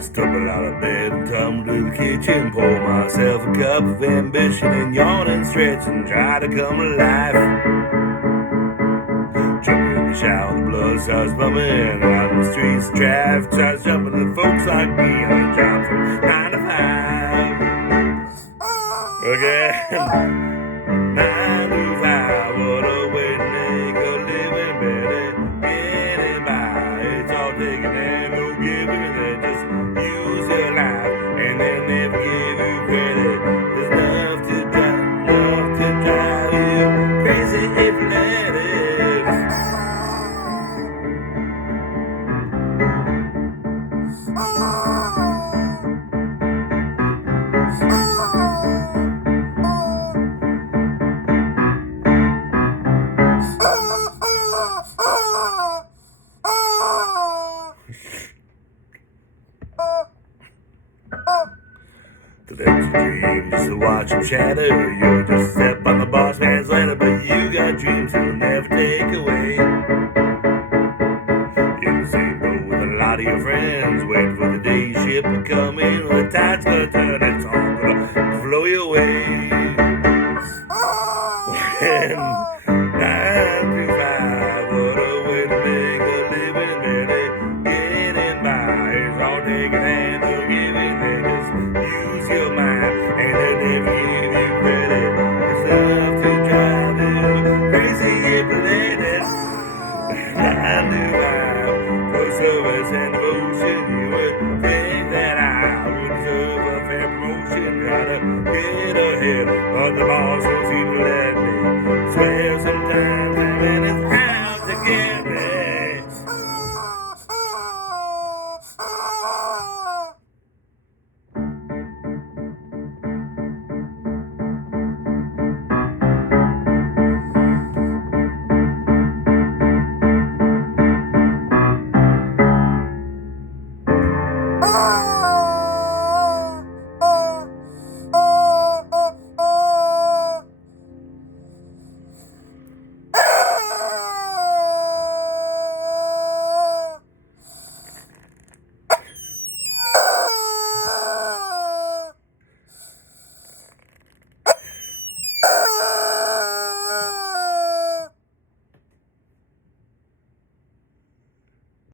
Stumble out of bed and tumble to the kitchen, pour myself a cup of ambition and yawn and stretch and try to come alive. Jump in the shower, the blood starts pumping out in the streets of traffic. Starts jumping to folks like me on a job from 9 to 5. Again, 9 to 5, what a way to make a living, better getting by. It's all taking and no giving, they just use your life and they never give you credit. There's enough to drive you crazy if you let it. To let your dreams, just to watch them shatter. You're just a step on the boss man's ladder, but you got dreams he'll never take away. In the same boat with a lot of your friends, waiting for the day ship to come in. When the tide's gonna turn, it's all gonna flow your way. When 9 to 5, what a way to make a living, barely getting by. It's all taking and no giving, they just use your mind and they never give you credit. It's enough to drive you crazy if you let it. 9 to 5, for service and devotion, you would think that I would deserve a fair promotion. Gotta get ahead, but the boss won't seem to let me. Swear sometimes